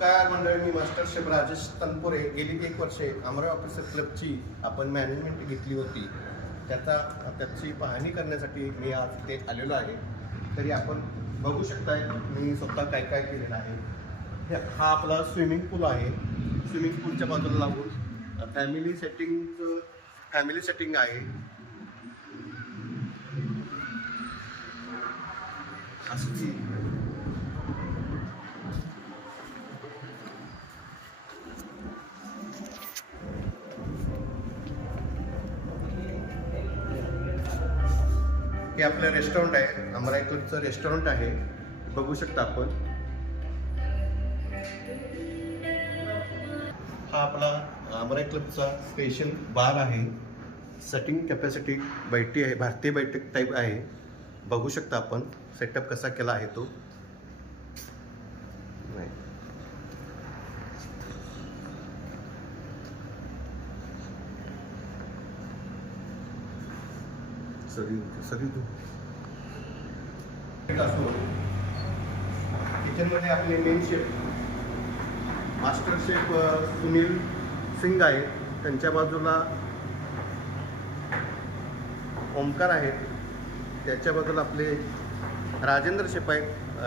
काय मंडळी, मी master chef Rajesh Tanpure. गेली 1 वर्षे अमराव ऑफिसर क्लबची आपण मॅनेजमेंट घेतली होती. त्याची पाहणी करण्यासाठी मी आज इथे आलेलो आहे. तरी आपण बघू शकताय मी स्वतः काय काय केलेलं आहे. हा आपला स्विमिंग पूल आहे. स्विमिंग पूलच्या बाजूला लागून फॅमिली सेटिंग आहे. अशी हे आपलं रेस्टॉरंट आहे. अमराई क्लबचं रेस्टॉरंट आहे, बघू शकता आपण. हा आपला अमराई क्लबचा स्पेशल बार आहे. सेटिंग कॅपॅसिटी बैठी आहे, भारतीय बैठक टाईप आहे. बघू शकता आपण सेटअप कसा केला आहे तो. नाही किचनमध्ये आपले main chef master chef Sunil Singh आहे. त्यांच्या बाजूला ओमकार आहेत. त्याच्या बाजूला आपले राजेंद्र शेफ आहे,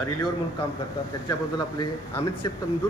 रिलीवर म्हणून काम करतात. त्याच्या बाजूला आपले अमित शेफ तंदूर